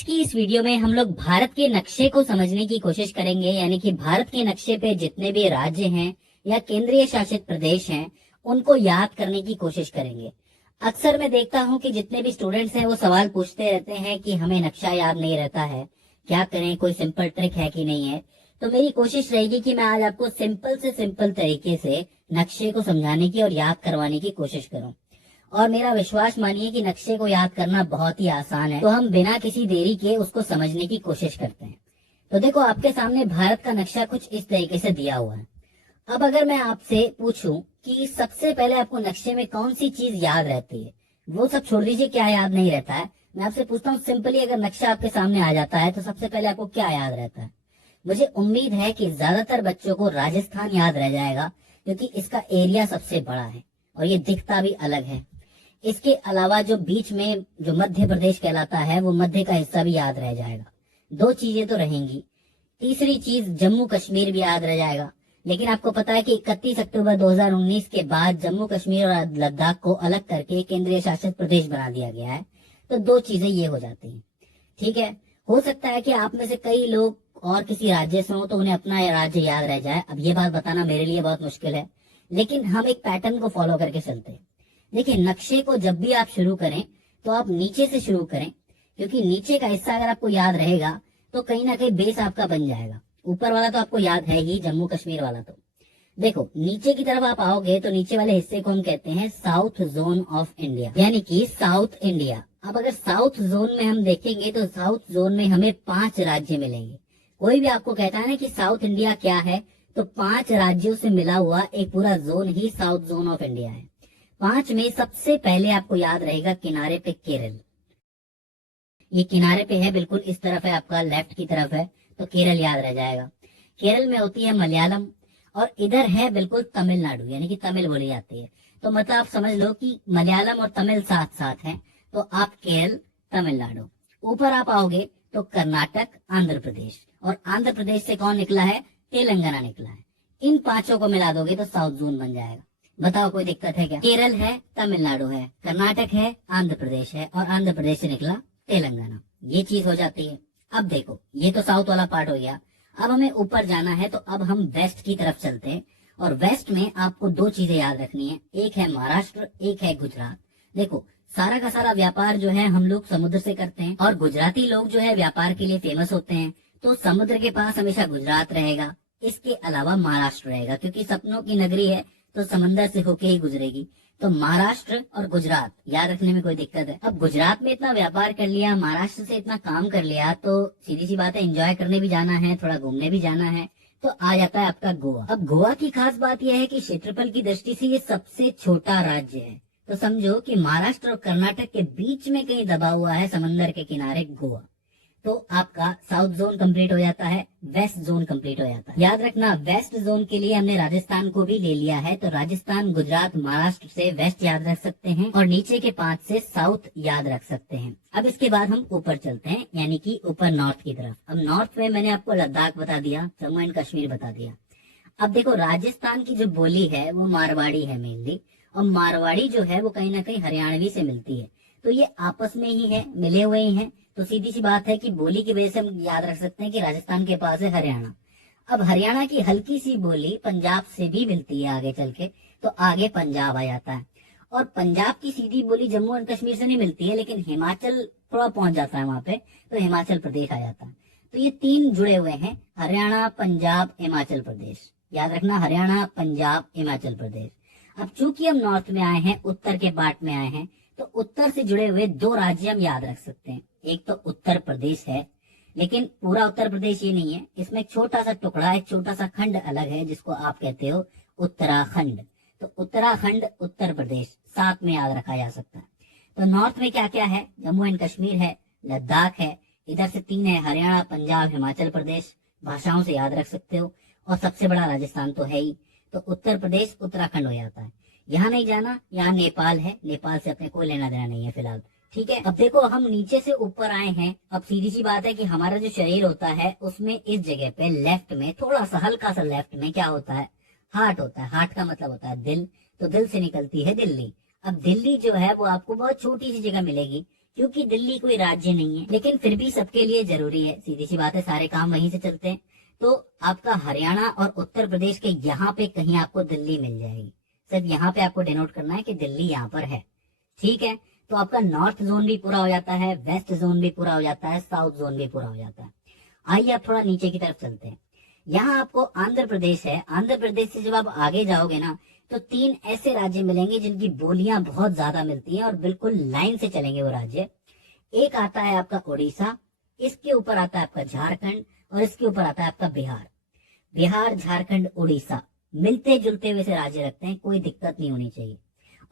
आज की इस वीडियो में हम लोग भारत के नक्शे को समझने की कोशिश करेंगे, यानी कि भारत के नक्शे पे जितने भी राज्य हैं या केंद्रीय शासित प्रदेश हैं उनको याद करने की कोशिश करेंगे। अक्सर मैं देखता हूं कि जितने भी स्टूडेंट्स हैं वो सवाल पूछते रहते हैं कि हमें नक्शा याद नहीं रहता है, क्या करें, कोई सिंपल ट्रिक है कि नहीं है। तो मेरी कोशिश रहेगी कि मैं आज आपको सिंपल से सिंपल तरीके से नक्शे को समझाने की और याद करवाने की कोशिश करूं। और मेरा विश्वास मानिए कि नक्शे को याद करना बहुत ही आसान है, तो हम बिना किसी देरी के उसको समझने की कोशिश करते हैं। तो देखो, आपके सामने भारत का नक्शा कुछ इस तरीके से दिया हुआ है। अब अगर मैं आपसे पूछूं कि सबसे पहले आपको नक्शे में कौन सी चीज याद रहती है, वो सब छोड़ दीजिए, क्या याद नहीं रहता है। मैं आपसे पूछता हूँ सिंपली, अगर नक्शा आपके सामने आ जाता है तो सबसे पहले आपको क्या याद रहता है। मुझे उम्मीद है कि ज्यादातर बच्चों को राजस्थान याद रह जाएगा, क्योंकि इसका एरिया सबसे बड़ा है और ये दिखता भी अलग है। इसके अलावा जो बीच में जो मध्य प्रदेश कहलाता है, वो मध्य का हिस्सा भी याद रह जाएगा। दो चीजें तो रहेंगी। तीसरी चीज, जम्मू कश्मीर भी याद रह जाएगा। लेकिन आपको पता है कि 31 अक्टूबर 2019 के बाद जम्मू कश्मीर और लद्दाख को अलग करके केंद्रीय शासित प्रदेश बना दिया गया है। तो दो चीजें ये हो जाती हैं। ठीक है, हो सकता है कि आप में से कई लोग और किसी राज्य से हो तो उन्हें अपना राज्य याद रह जाए। अब ये बात बताना मेरे लिए बहुत मुश्किल है, लेकिन हम एक पैटर्न को फॉलो करके चलते हैं। देखिए, नक्शे को जब भी आप शुरू करें तो आप नीचे से शुरू करें, क्योंकि नीचे का हिस्सा अगर आपको याद रहेगा तो कहीं ना कहीं बेस आपका बन जाएगा। ऊपर वाला तो आपको याद है ही, जम्मू कश्मीर वाला। तो देखो, नीचे की तरफ आप आओगे तो नीचे वाले हिस्से को हम कहते हैं साउथ जोन ऑफ इंडिया, यानी कि साउथ इंडिया। अब अगर साउथ जोन में हम देखेंगे तो साउथ जोन में हमें 5 राज्य मिलेंगे। कोई भी आपको कहता है ना कि साउथ इंडिया क्या है, तो 5 राज्यों से मिला हुआ एक पूरा zone he south zone of India है। 5 में सबसे पहले आपको याद रहेगा किनारे पे केरल। ये किनारे पे है, बिल्कुल इस तरफ है, आपका लेफ्ट की तरफ है, तो केरल याद रह जाएगा। केरल में होती है मलयालम, और इधर है बिल्कुल तमिलनाडु, यानी कि तमिल बोली जाती है। तो मतलब आप समझ लो कि मलयालम और तमिल साथ साथ हैं, तो आप केरल, तमिलनाडु। ऊपर आप आओगे तो कर्नाटक, आंध्र प्रदेश, और आंध्र प्रदेश से कौन निकला है? तेलंगाना निकला है। इन 5 को मिला दोगे तो साउथ जोन बन जाएगा। बताओ, कोई दिक्कत है क्या? केरल है, तमिलनाडु है, कर्नाटक है, आंध्र प्रदेश है, और आंध्र प्रदेश से निकला तेलंगाना। ये चीज हो जाती है। अब देखो, ये तो साउथ वाला पार्ट हो गया। अब हमें ऊपर जाना है, तो अब हम वेस्ट की तरफ चलते हैं। और वेस्ट में आपको 2 चीजें याद रखनी है, एक है महाराष्ट्र, एक है गुजरात। देखो, सारा का सारा व्यापार जो है हम लोग समुद्र से करते हैं, और गुजराती लोग जो है व्यापार के लिए फेमस होते हैं। तो समुद्र के पास हमेशा गुजरात रहेगा। इसके अलावा महाराष्ट्र रहेगा, क्योंकि सपनों की नगरी है तो समंदर से होके ही गुजरेगी। तो महाराष्ट्र और गुजरात याद रखने में कोई दिक्कत है? अब गुजरात में इतना व्यापार कर लिया, महाराष्ट्र से इतना काम कर लिया, तो सीधी सी बात है, एंजॉय करने भी जाना है, थोड़ा घूमने भी जाना है, तो आ जाता है आपका गोवा। अब गोवा की खास बात यह है कि क्षेत्रफल की दृष्टि से ये सबसे छोटा राज्य है। तो समझो कि महाराष्ट्र और कर्नाटक के बीच में कहीं दबा हुआ है समंदर के किनारे गोवा। तो आपका साउथ जोन कंप्लीट हो जाता है, वेस्ट जोन कंप्लीट हो जाता है। याद रखना, वेस्ट जोन के लिए हमने राजस्थान को भी ले लिया है, तो राजस्थान, गुजरात, महाराष्ट्र से वेस्ट याद रख सकते हैं, और नीचे के 5 से साउथ याद रख सकते हैं। अब इसके बाद हम ऊपर चलते हैं, यानी कि ऊपर नॉर्थ की तरफ। अब नॉर्थ में मैंने आपको लद्दाख बता दिया, जम्मू एंड कश्मीर बता दिया। अब देखो, राजस्थान की जो बोली है वो मारवाड़ी है मेनली, और मारवाड़ी जो है वो कहीं ना कहीं हरियाणवी से मिलती है। तो ये आपस में ही है, मिले हुए ही हैं। तो सीधी सी बात है कि बोली की वजह से हम याद रख सकते हैं कि राजस्थान के पास है हरियाणा। अब हरियाणा की हल्की सी बोली पंजाब से भी मिलती है आगे चल के, तो आगे पंजाब आ जाता है। और पंजाब की सीधी बोली जम्मू एंड कश्मीर से नहीं मिलती है, लेकिन हिमाचल थोड़ा पहुंच जाता है वहां पे, तो हिमाचल प्रदेश आ जाता है। तो ये 3 जुड़े हुए हैं, हरियाणा, पंजाब, हिमाचल प्रदेश। याद रखना, हरियाणा, पंजाब, हिमाचल प्रदेश। अब चूंकि हम नॉर्थ में आए हैं, उत्तर के पार्ट में आए हैं, तो उत्तर से जुड़े हुए 2 राज्य हम याद रख सकते हैं। एक तो उत्तर प्रदेश है, लेकिन पूरा उत्तर प्रदेश ये नहीं है, इसमें एक छोटा सा टुकड़ा, एक छोटा सा खंड अलग है, जिसको आप कहते हो उत्तराखंड। तो उत्तराखंड, उत्तर प्रदेश साथ में याद रखा जा सकता है। तो नॉर्थ में क्या क्या है? जम्मू एंड कश्मीर है, लद्दाख है, इधर से 3 है, हरियाणा, पंजाब, हिमाचल प्रदेश। भाषाओं से याद रख सकते हो, और सबसे बड़ा राजस्थान तो है ही। तो उत्तर प्रदेश, उत्तराखंड हो जाता है। यहाँ नहीं जाना, यहाँ नेपाल है, नेपाल से अपने कोई लेना देना नहीं है फिलहाल। ठीक है, अब देखो, हम नीचे से ऊपर आए हैं। अब सीधी सी बात है कि हमारा जो शरीर होता है उसमें इस जगह पे लेफ्ट में, थोड़ा सा हल्का सा लेफ्ट में क्या होता है? हार्ट होता है। हार्ट का मतलब होता है दिल। तो दिल से निकलती है दिल्ली। अब दिल्ली जो है वो आपको बहुत छोटी सी जगह मिलेगी, क्योंकि दिल्ली कोई राज्य नहीं है, लेकिन फिर भी सबके लिए जरूरी है। सीधी सी बात है, सारे काम वहीं से चलते हैं। तो आपका हरियाणा और उत्तर प्रदेश के यहाँ पे कहीं आपको दिल्ली मिल जाएगी। सिर्फ यहाँ पे आपको डिनोट करना है कि दिल्ली यहाँ पर है। ठीक है, तो आपका नॉर्थ जोन भी पूरा हो जाता है, वेस्ट जोन भी पूरा हो जाता है, साउथ जोन भी पूरा हो जाता है। आइए आप थोड़ा नीचे की तरफ चलते हैं। यहाँ आपको आंध्र प्रदेश है। आंध्र प्रदेश से जब आप आगे जाओगे ना, तो 3 ऐसे राज्य मिलेंगे जिनकी बोलियां बहुत ज्यादा मिलती हैं और बिल्कुल लाइन से चलेंगे वो राज्य। एक आता है आपका उड़ीसा, इसके ऊपर आता है आपका झारखंड, और इसके ऊपर आता है आपका बिहार। बिहार, झारखंड, उड़ीसा मिलते जुलते हुए से राज्य रखते हैं, कोई दिक्कत नहीं होनी चाहिए।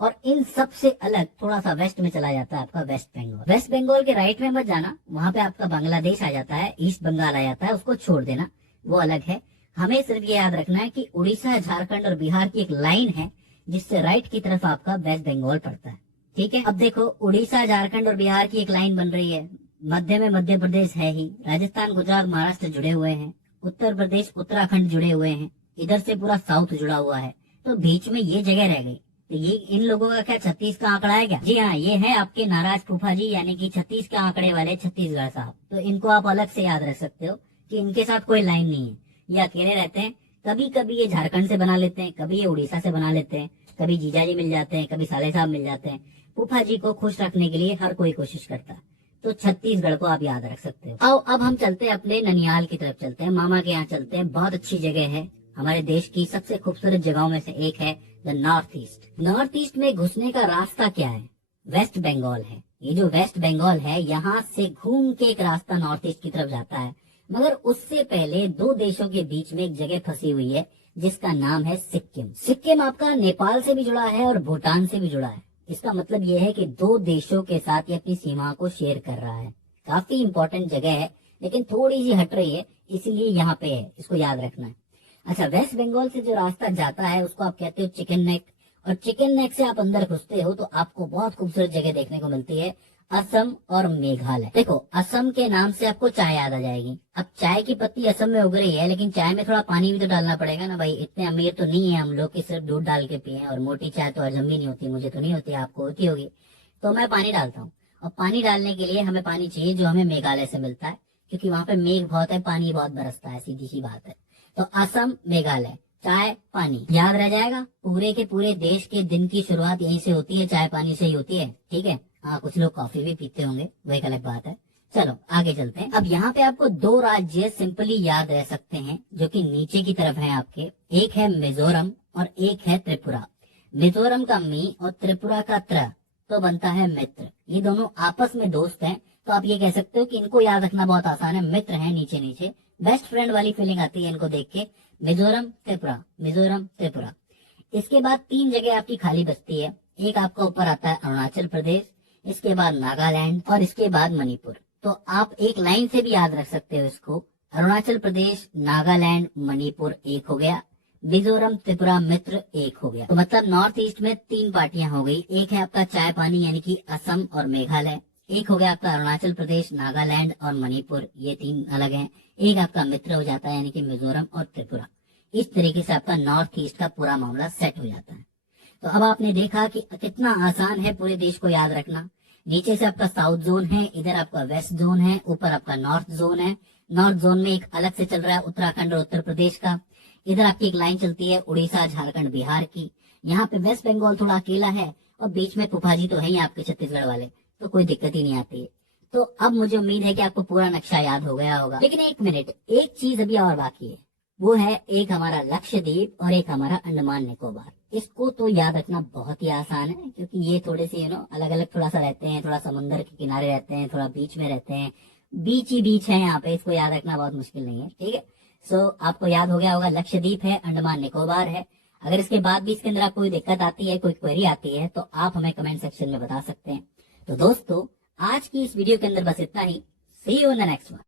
और इन सब से अलग थोड़ा सा वेस्ट में चला जाता है आपका वेस्ट बंगाल। वेस्ट बंगाल के राइट में मत जाना, वहां पे आपका बांग्लादेश आ जाता है, ईस्ट बंगाल आ जाता है, उसको छोड़ देना, वो अलग है। हमें सिर्फ ये याद रखना है कि उड़ीसा, झारखंड और बिहार की एक लाइन है जिससे राइट की तरफ आपका वेस्ट बंगाल पड़ता है। ठीक है, अब देखो उड़ीसा, झारखंड और बिहार की एक लाइन बन रही है, मध्य में मध्य प्रदेश है ही, राजस्थान, गुजरात, महाराष्ट्र जुड़े हुए हैं, उत्तर प्रदेश, उत्तराखंड जुड़े हुए हैं, इधर से पूरा साउथ जुड़ा हुआ है, तो बीच में ये जगह रह गई। तो ये इन लोगों का क्या 36 का आंकड़ा है क्या? जी हाँ, ये है आपके नाराज फूफा जी, यानी कि 36 के आंकड़े वाले छत्तीसगढ़ साहब। तो इनको आप अलग से याद रख सकते हो कि इनके साथ कोई लाइन नहीं है, ये अकेले रहते हैं। कभी कभी ये झारखंड से बना लेते हैं, कभी ये उड़ीसा से बना लेते हैं, कभी जीजाजी मिल जाते हैं, कभी साले साहब मिल जाते हैं। फूफा जी को खुश रखने के लिए हर कोई कोशिश करता है, तो छत्तीसगढ़ को आप याद रख सकते हो। आओ अब हम चलते हैं अपने ननियाल की तरफ, चलते हैं मामा के यहाँ चलते हैं। बहुत अच्छी जगह है, हमारे देश की सबसे खूबसूरत जगहों में से एक है the north east. North east में घुसने का रास्ता क्या है? वेस्ट बंगाल है। ये जो वेस्ट बंगाल है, यहाँ से घूम के एक रास्ता नॉर्थ ईस्ट की तरफ जाता है, मगर उससे पहले 2 देशों के बीच में एक जगह फंसी हुई है जिसका नाम है सिक्किम। सिक्किम आपका नेपाल से भी जुड़ा है और भूटान से भी जुड़ा है। इसका मतलब यह है कि 2 देशों के साथ ये अपनी सीमा को शेयर कर रहा है। काफी इंपॉर्टेंट जगह है, लेकिन थोड़ी सी हट रही है, इसलिए यहाँ पे है, इसको याद रखना है। अच्छा, वेस्ट बंगाल से जो रास्ता जाता है उसको आप कहते हो चिकन नेक, और चिकन नेक से आप अंदर घुसते हो तो आपको बहुत खूबसूरत जगह देखने को मिलती है, असम और मेघालय। देखो, असम के नाम से आपको चाय याद आ जाएगी। अब चाय की पत्ती असम में उग रही है, लेकिन चाय में थोड़ा पानी भी तो डालना पड़ेगा ना भाई। इतने अमीर तो नहीं है हम लोग कि सिर्फ दूध डाल के पिए, और मोटी चाय तो हजम भी नहीं होती, मुझे तो नहीं होती, आपको होती होगी। तो मैं पानी डालता हूँ, और पानी डालने के लिए हमें पानी चाहिए जो हमें मेघालय से मिलता है, क्योंकि वहां पे मेघ बहुत है, पानी बहुत बरसता है, सीधी सी बात है। तो असम, मेघालय, चाय, पानी याद रह जाएगा। पूरे के पूरे देश के दिन की शुरुआत यहीं से होती है, चाय पानी से ही होती है। ठीक है, हाँ, कुछ लोग कॉफी भी पीते होंगे, वो एक अलग बात है। चलो आगे चलते हैं। अब यहाँ पे आपको 2 राज्य सिंपली याद रह सकते हैं जो कि नीचे की तरफ है आपके। एक है मिजोरम और एक है त्रिपुरा। मिजोरम का मी और त्रिपुरा का त्र तो बनता है मित्र। ये दोनों आपस में दोस्त हैं, तो आप ये कह सकते हो कि इनको याद रखना बहुत आसान है, मित्र हैं नीचे नीचे। बेस्ट फ्रेंड वाली फीलिंग आती है इनको देख के। मिजोरम, त्रिपुरा, मिजोरम, त्रिपुरा। इसके बाद 3 जगह आपकी खाली बचती है। एक आपका ऊपर आता है अरुणाचल प्रदेश, इसके बाद नागालैंड और इसके बाद मणिपुर। तो आप एक लाइन से भी याद रख सकते हो इसको, अरुणाचल प्रदेश, नागालैंड, मणिपुर एक हो गया, मिजोरम, त्रिपुरा, मित्र एक हो गया। तो मतलब नॉर्थ ईस्ट में 3 पार्टियां हो गई। एक है आपका चाय पानी यानी कि असम और मेघालय, एक हो गया आपका अरुणाचल प्रदेश, नागालैंड और मणिपुर, ये 3 अलग हैं। एक आपका मित्र हो जाता है यानी कि मिजोरम और त्रिपुरा। इस तरीके से आपका नॉर्थ ईस्ट का पूरा मामला सेट हो जाता है। तो अब आपने देखा कि कितना आसान है पूरे देश को याद रखना। नीचे से आपका साउथ जोन है, इधर आपका वेस्ट जोन है, ऊपर आपका नॉर्थ जोन है। नॉर्थ जोन में एक अलग से चल रहा है उत्तराखंड और उत्तर प्रदेश का। इधर आपकी एक लाइन चलती है उड़ीसा, झारखंड, बिहार की। यहाँ पे वेस्ट बंगाल थोड़ा अकेला है, और बीच में फूफाजी तो है ही आपके छत्तीसगढ़ वाले, तो कोई दिक्कत ही नहीं आती है। तो अब मुझे उम्मीद है कि आपको पूरा नक्शा याद हो गया होगा। लेकिन एक मिनट, एक चीज अभी और बाकी है, वो है एक हमारा लक्षद्वीप और एक हमारा अंडमान निकोबार। इसको तो याद रखना बहुत ही आसान है, क्योंकि ये थोड़े से अलग अलग थोड़ा सा रहते हैं, थोड़ा समुद्र के किनारे रहते हैं, थोड़ा बीच में रहते हैं, बीच ही बीच है यहाँ पे। इसको याद रखना बहुत मुश्किल नहीं है। ठीक है, सो आपको याद हो गया होगा, लक्षद्वीप है, अंडमान निकोबार है। अगर इसके बाद भी इसके अंदर आपको कोई दिक्कत आती है, कोई क्वेरी आती है, तो आप हमें कमेंट सेक्शन में बता सकते हैं। तो दोस्तों, आज की इस वीडियो के अंदर बस इतना ही। See you in the next one.